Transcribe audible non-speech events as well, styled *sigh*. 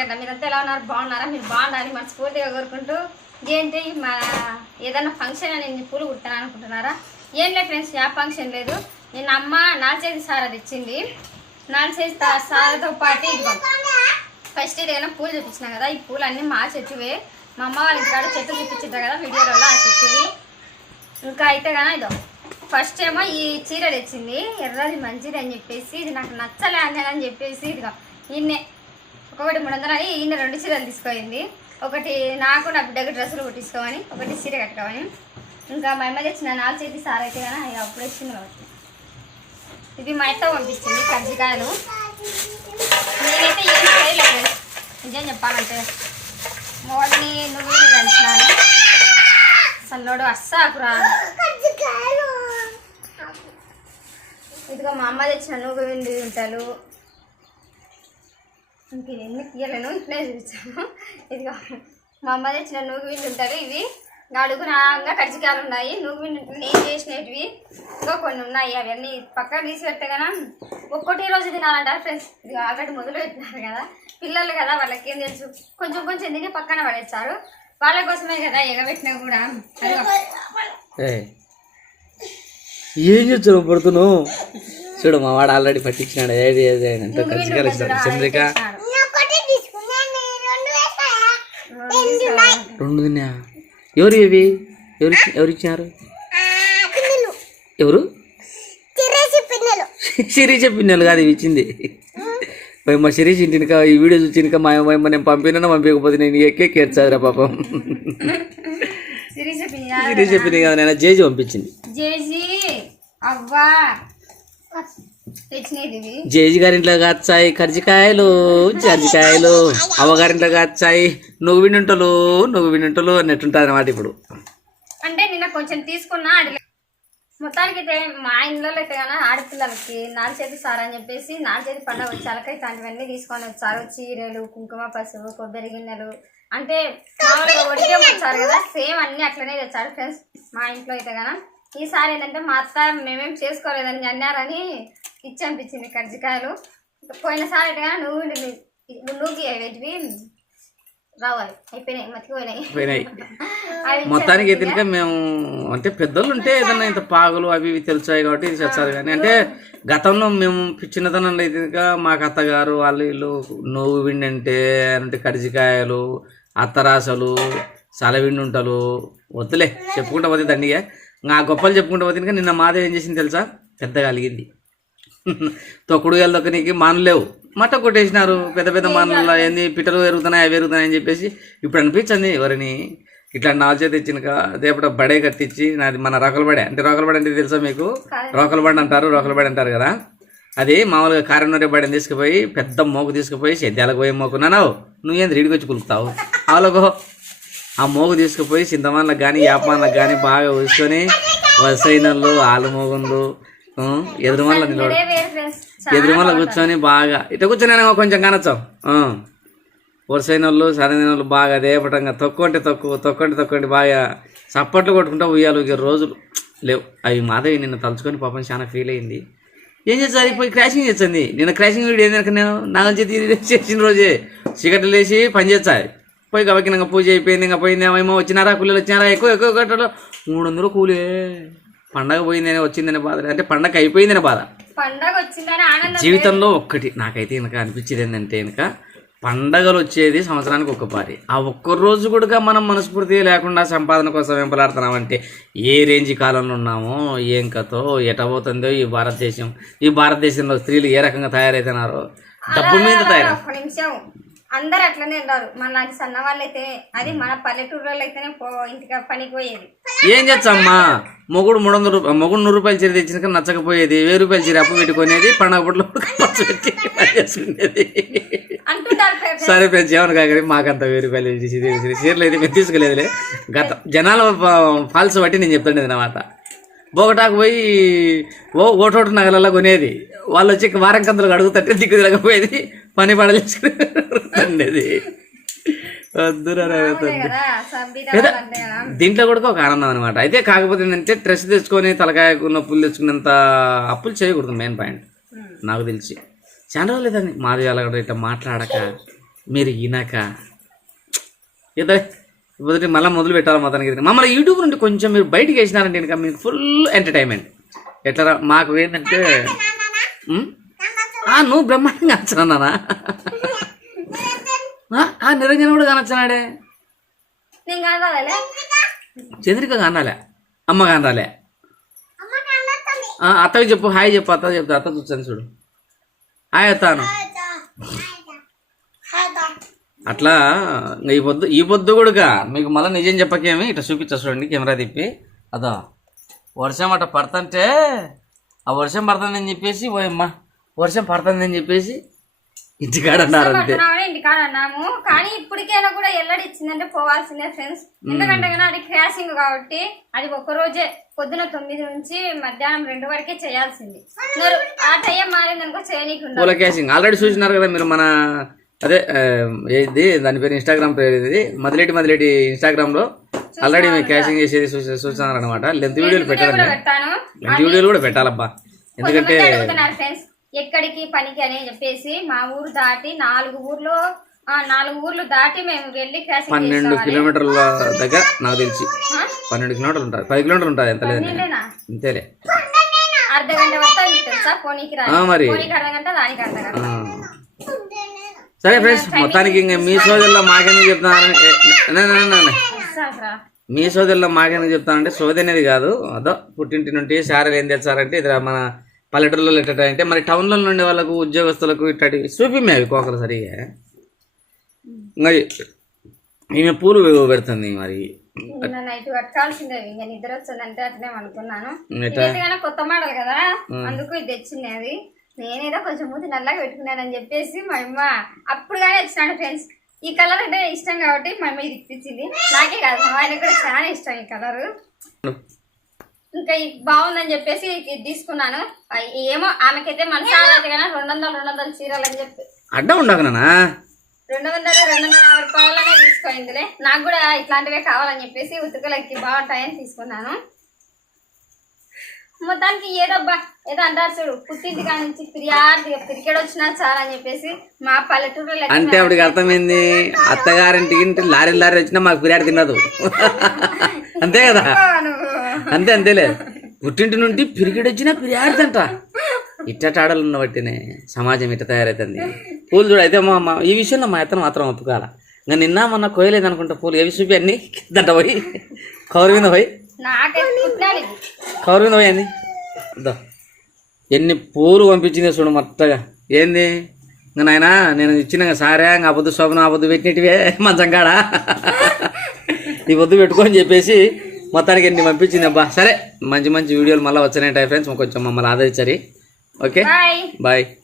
కదా మీరంతా ఎలా ఉన్నారు? బాగున్నారా? మీరు బాగున్నారని మనస్ఫూర్తిగా కోరుకుంటూ ఏంటి మా ఏదైనా ఫంక్షన్ అని నేను పూలు కుట్టాను అనుకుంటున్నారా? ఏం లేదు ఫ్రెండ్స్ యా ఫంక్షన్ లేదు. నేను అమ్మ నాలుచేది సార్ అది ఇచ్చింది నాలుచేది సార్తో పాటు ఇదిగో ఫస్ట్ ఏదైనా పూలు చూపించినా కదా ఈ పూలు అన్నీ మా చెట్టువే. మా అమ్మ వాళ్ళ ఇంటికాడ చెట్టు చూపించారు కదా వీడియోలలో ఆ చెట్టువి ఇంకా అయితే కానీ ఇదో. ఫస్ట్ ఏమో ఈ చీర తెచ్చింది. ఎర్రది మంచిది అని చెప్పేసి ఇది నాకు నచ్చలే అని చెప్పేసి ఇదిగో ఇన్నే ఒకటి మూడు వందలు అని ఈయన రెండు చీరలు తీసుకోయింది. ఒకటి నాకు నా బిడ్డకు డ్రెస్సులు కుట్టించుకోమని ఒకటి చీర కట్టుకోమని. ఇంకా మా అమ్మ తెచ్చిన నాలుగు చేతి సార్ అయితే కానీ ఇక అప్పుడు వచ్చింది కాబట్టి. ఇది మా అత్త పంపించింది కజ్జికాయలు. నేనైతే ఏం చేయలేదు. నిజం చెప్పాలంటే మోడని నువ్వు కలిసినాను? సన్నోడు అస్సాకురా. ఇదిగో మా అమ్మ తెచ్చిన నూగు విండి ఉంటాలు ఇంక ఎన్ని తీయలేను ఇట్లే చూపించాము ఇదిగో మా అమ్మ తెచ్చిన నూగు విండి ఉంటారు ఇవి అడుగునాగా కజ్జికాయలు ఉన్నాయి. నూగు విండి నేను చేసినవి. ఇంకా కొన్ని ఉన్నాయి. అవన్నీ పక్కన తీసి కదా ఒక్కటి రోజు తినాలంటారు ఫ్రెండ్స్. ఇది ఆల్రెడీ మొదలు పెట్టినారు కదా. పిల్లలు కదా వాళ్ళకి ఏం తెలుసు. కొంచెం కొంచెం తిని పక్కన పడేస్తారు. వాళ్ళ కోసమే కదా ఎగబెట్టినా కూడా. ఏం చేస్తున్నావు పడుతున్నావు? చూడు మా వాడు ఆల్రెడీ పట్టించినాడు. ఏది ఏది అంటే కజ్జికాయలు ఇస్తాడు. చంద్రిక రెండు తిన్నా. ఎవరు ఇవి? ఎవరు ఎవరు ఇచ్చినారు? ఎవరు? సిరీస్ పిన్నెలు కాదు ఇవి ఇచ్చింది. మా సిరీస్ ఇంటినిక ఈ వీడియో చూచినక మా అమ్మ నేను పంపినా పంపించకపోతే నేను ఎక్కే కేర్చాదిరా పాపం. సిరీస్ చెప్పింది కదా నేను జేజీ పంపించింది. జేజీ అవ్వా. జేజీ గారింట్లో కాచాయి కర్జికాయలు కర్జికాయలు అవ్వగారింట్లో కాచాయి నువ్వు వినుంటలు నువ్వు వినుంటలు అన్నట్టుంటుంది అనమాట ఇప్పుడు. అంటే నిన్న కొంచెం తీసుకున్నా మొత్తానికి అయితే మా ఇంట్లో అయితే కానీ ఆడపిల్లలకి నాలుగు చేతి సార్ అని చెప్పేసి నాలుగు చేతి పండుగ వచ్చాలకి ఇట్లాంటివన్నీ తీసుకొని వచ్చారు. చీరలు కుంకుమ పసుపు కొబ్బరి గిన్నెలు. అంటే ఒడిగే వచ్చారు కదా సేమ్ అన్ని అట్లనే తెచ్చారు. ఫ్రెండ్స్ మా ఇంట్లో అయితే కదా ఈసారి ఏంటంటే మా అత్త మేమేం చేసుకోలేదని అన్నారని ఇచ్చి అనిపించింది కర్జికాయలు పోయినసారి నువ్వు నువ్వు అవేటివి రావాలి. అయిపోయినాయి మతికిపోయినాయి. పోయినాయి మొత్తానికి అయితే మేము అంటే పెద్దోళ్ళు ఉంటే ఏదన్నా ఇంత పాగులు అవి ఇవి తెలుసాయి కాబట్టి ఇది తెచ్చారు కానీ అంటే గతంలో మేము చిన్నతనంలో ఇంకా మాకు అత్తగారు వాళ్ళు వీళ్ళు నువ్వు విండి అంటే అంటే కరిజికాయలు అత్తరాసలు సలవిండి ఉంటలు వద్దులే చెప్పుకుంటా పోతే దండిగా. ఇంకా గొప్పలు చెప్పుకుంటా పోతే ఇంకా నిన్న మాదే ఏం చేసింది తెలుసా? పెద్దగా అలిగింది. తొక్కుడు దొక్కనికి మానులు లేవు. మట్ట కొట్టేసినారు. పెద్ద పెద్ద మానుల ఏంది పిట్టలు పెరుగుతున్నాయి అవి పెరుగుతున్నాయి అని చెప్పేసి ఇప్పుడు అనిపించింది ఎవరిని? ఇట్లా నాలుగు చేతి ఇచ్చినక రేపటి బడే కట్టించి నాది మన రోకల బడే అంటే రోకల బడి అంటే తెలుసా మీకు? రోకల బండి అంటారు రోకల బడి అంటారు కదా. అది మామూలుగా కారణరే బడిని తీసుకుపోయి పెద్ద మోకు తీసుకుపోయి సెద్దాలకు పోయి మోకున్నాను నువ్వేంది రీడికి వచ్చి కులుపుతావు ఆలోకో ఆ మోగు తీసుకుపోయి చింతమాన్లకు కానీ యాపాన్లకు కానీ బాగా కూర్చొని వసైనళ్ళు ఆలు నిలబడి. ఫ్రెండ్స్ ఎదురుమల్ల కూర్చొని బాగా. ఇట్లా కూర్చొని కొంచెం కనొచ్చాం. వరుసైన వాళ్ళు సరైన వాళ్ళు బాగా దేపటంగా తక్కువ అంటే తక్కువ తక్కువ అంటే తక్కువ అంటే బాగా చప్పట్లు కొట్టుకుంటా ఉయ్యాలి ఊగే రోజులు. లేవు. అవి మాధవి నిన్న తలుచుకొని పాపం చాలా ఫీల్ అయింది ఏం చేస్తారు పోయి క్రాషింగ్ చేస్తుంది. నిన్న క్రాషింగ్ వీడియో ఏంటంటే నేను నాగం చేతి చేసిన రోజే. చీకట్లు లేచి పని చేస్తాయి. పోయి కాబట్టి ఇంకా పూజ అయిపోయింది ఇంకా పోయింది ఏమో వచ్చినారా? కూలీలు వచ్చినారా? ఎక్కువ ఎక్కువ కట్టలో మూడు వందలు కూలే. పండగ పోయిందని వచ్చిందనే బాధ అంటే పండగ అయిపోయిందనే బాధ. పండగ వచ్చిందని ఆనందం జీవితంలో ఒక్కటి నాకైతే కనుక అనిపించేది ఏంటంటే కనుక పండగలు వచ్చేది సంవత్సరానికి ఒక్క పారి. ఆ ఒక్క రోజు కూడా మనం మనస్ఫూర్తిగా లేకుండా సంపాదన కోసం వెంపలాడుతున్నామంటే ఏ రేంజ్ కాలంలో ఉన్నామో ఏం కథో ఎట పోతుందో ఈ భారతదేశం ఈ భారతదేశంలో స్త్రీలు ఏ రకంగా తయారైతున్నారో డబ్బు మీద తయారు. అందరు అట్లనే ఉన్నారు. మన లాంటి సన్న వాళ్ళైతే అది మన పల్లెటూరులో అయితేనే పో ఇంటికి పనికి పోయేది. ఏం చేస్తామ్మా మొగుడు మూడు వందల రూపాయలు మొగుడు నూరు రూపాయలు చీర తెచ్చినాక నచ్చకపోయేది. వెయ్యి రూపాయలు చీర అప్పు పెట్టుకునేది పండగ పుట్లో ఖర్చు పెట్టి పని చేసుకునేది. సరే కాకరి మాకంత వెయ్యి రూపాయలు చీరలు అయితే మేము తీసుకోలేదులే. గత జనాల ఫాల్స్ బట్టి నేను చెప్తాను అన్నమాట. బోగటాకు పోయి ఓ ఓటోటు నగలల్లో కొనేది. వాళ్ళు వచ్చి వారం కందులు అడుగుతుంటే దిక్కు తిరగపోయేది పని పడలేసుకునేది దీంట్లో కూడా ఒక ఆనందం అనమాట అయితే కాకపోతే ఏంటంటే డ్రెస్ తెచ్చుకొని తలకాయకు నొప్పులు తెచ్చుకునేంత అప్పులు చేయకూడదు మెయిన్ పాయింట్. నాకు తెలిసి. చాలా రోజులు లేదండి మాది అలా ఇట్లా మాట్లాడక మీరు ఈనాక ఇదే మొదటి మళ్ళీ మొదలు పెట్టాలి మొత్తానికి మమ్మల్ని యూట్యూబ్ నుండి కొంచెం మీరు బయటికి వేసినారంటే ఇంకా మీకు ఫుల్ ఎంటర్టైన్మెంట్ ఎట్లా మాకు ఏంటంటే నువ్వు బ్రహ్మాండంగా ఆ నిరంజన్ కూడా కానొచ్చనాడే చంద్రిక కానాలే అమ్మ కానాలే అత్తకి చెప్పు హాయ్ చెప్పు అత్త చెప్తా అత్త చూస్తాను చూడు. హాయ్ అత్తాను అట్లా ఈ పొద్దు ఈ పొద్దు కూడా మీకు మళ్ళీ నిజం చెప్పకేమి? ఇట్లా చూపించా చూడండి కెమెరా తిప్పి. అదో. వర్షం అట్ట పడుతుంటే ఆ వర్షం పడుతుందని చెప్పేసి ఓయమ్మ వర్షం పడుతుందని చెప్పేసి ఇంటికాడ అన్నారు అంతే. పడుతున్నామని ఇంటికాడ అన్నాము. కానీ ఇప్పటికైనా కూడా ఎల్లడి ఇచ్చిందంటే పోవాల్సిందే ఫ్రెండ్స్ ఎందుకంటే అది క్రాసింగ్ కాబట్టి అది ఒక రోజే పొద్దున తొమ్మిది నుంచి మధ్యాహ్నం రెండు వరకే చేయాల్సింది. ఆ టైం మారిందనుకో చేయనీకి ఉండదు. పూల క్యాషింగ్. ఆల్రెడీ చూసినారు కదా మీరు మన అదే ఏది దాని పేరు ఇన్స్టాగ్రామ్ పేరు ఇది మదిలేటి మదిలేటి ఇన్స్టాగ్రామ్లో ఆల్రెడీ మేము క్యాషింగ్ చేసేది చూసి చూస్తున్నారు అనమాట లెంత్ వీడియోలు పెట్టాలండి లెంత్ వీడియోలు కూడా పెట్టాలబ్బా. ఎందుకంటే ఎక్కడికి పనికి అని చెప్పేసి మా ఊరు దాటి నాలుగు ఊర్లు నాలుగు ఊర్లు దాటి మేము వెళ్ళి పన్నెండు కిలోమీటర్ల దగ్గర నాకు తెలిసి? పన్నెండు కిలోమీటర్లు ఉంటుంది పది కిలోమీటర్లు ఉంటుంది ఎంత లేదు? అంతేలే. అర్ధ గంట వస్తుంది తెలుసా? పోనీకి రా మరి. పోనీకి అర్ధ గంట దానికి అర్ధ గంట. సరే ఫ్రెండ్స్ మొత్తానికి ఇంకా మీ సోదరులో మాకెందుకు చెప్తున్నారని. మీ సోదరులో మాకెందుకు చెప్తానంటే సోది అనేది కాదు అదో పుట్టింటి నుండి శారీలు ఏం తెచ్చారంటే ఇది మన పల్లెటూరులో ఎట్ట అంటే మరి టౌన్లో ఉండే వాళ్ళకు ఉద్యోగస్తులకు ఇట్టటి చూపిమే అవి కోకలు సరిగా. ఇంకా ఈమె పూలు పెడుతుంది మరి. నైట్ ఇంకా నిద్ర వచ్చిందంటే అట్లనే అనుకున్నాను కొత్త మోడల్ కదా అందుకు ఇది తెచ్చింది అది. నేనేదో కొంచెం మూతి నల్లగా పెట్టుకున్నానని చెప్పేసి మా అమ్మ అప్పుడు కానీ వచ్చినాడు ఫ్రెండ్స్ ఈ కలర్ అంటే ఇష్టం కాబట్టి మా అమ్మ ఇది ఇప్పించింది. నాకే కాదు మా ఆయనకు కూడా చాలా ఇష్టం ఈ కలర్ ఇంకా బాగుందని చెప్పేసి తీసుకున్నాను. ఏమో ఆమెకైతే అయితే కానీ రెండు వందలు రెండు వందలు చీరలు అని చెప్పి. అడ్డం రెండు వందలు రెండు వందల యాభై రూపాయలనే తీసుకోయిందిలే నాకు కూడా ఇట్లాంటివే కావాలని చెప్పేసి ఉతుకలకి బాగుంటాయని తీసుకున్నాను. మొత్తానికి ఏదబ్బా ఏదో అంటారు చూడు పుట్టింటి కాడ నుంచి ఫిర్యాదు క్రికెట్ వచ్చినా చాలా అని చెప్పేసి మా పల్లెటూరులో అంటే అప్పటికి అర్థమైంది. అత్తగారింటికి లారీ లారీ వచ్చినా మాకు ఫిర్యాదు తినదు. *laughs* అంతే కదా? అంతే అంతేలే. పుట్టింటి నుండి పిరిగిడి వచ్చినా ఫిర్యాదంట ఇట్టట ఆడలు ఉన్న బట్టినే సమాజం ఇట్ట తయారవుతుంది పూలు చూడు అయితే మా ఈ విషయంలో మా అత్తను మాత్రం ఒప్పుకోవాల. ఇంకా నిన్న మొన్న కోయలేదు అనుకుంటా పూలు ఏవి చూపి అన్ని కిందట పోయి. కవర్ మీద పోయి. కవర్ మీద పోయి అంది దో. ఎన్ని పూలు పంపించింది చూడు మొత్తగా. ఏంది? ఇంకా నాయన నేను ఇచ్చిన సారే ఇంకా పొద్దు శోభన ఆ పొద్దు పెట్టినటివే మంచం కాడ? ఈ పొద్దు పెట్టుకొని చెప్పేసి మొత్తానికి ఎన్ని పంపించింది అబ్బా. సరే మంచి మంచి వీడియోలు మళ్ళీ వచ్చినాయి ఫ్రెండ్స్ కొంచెం మమ్మల్ని ఆదరించారు. ఓకే? బాయ్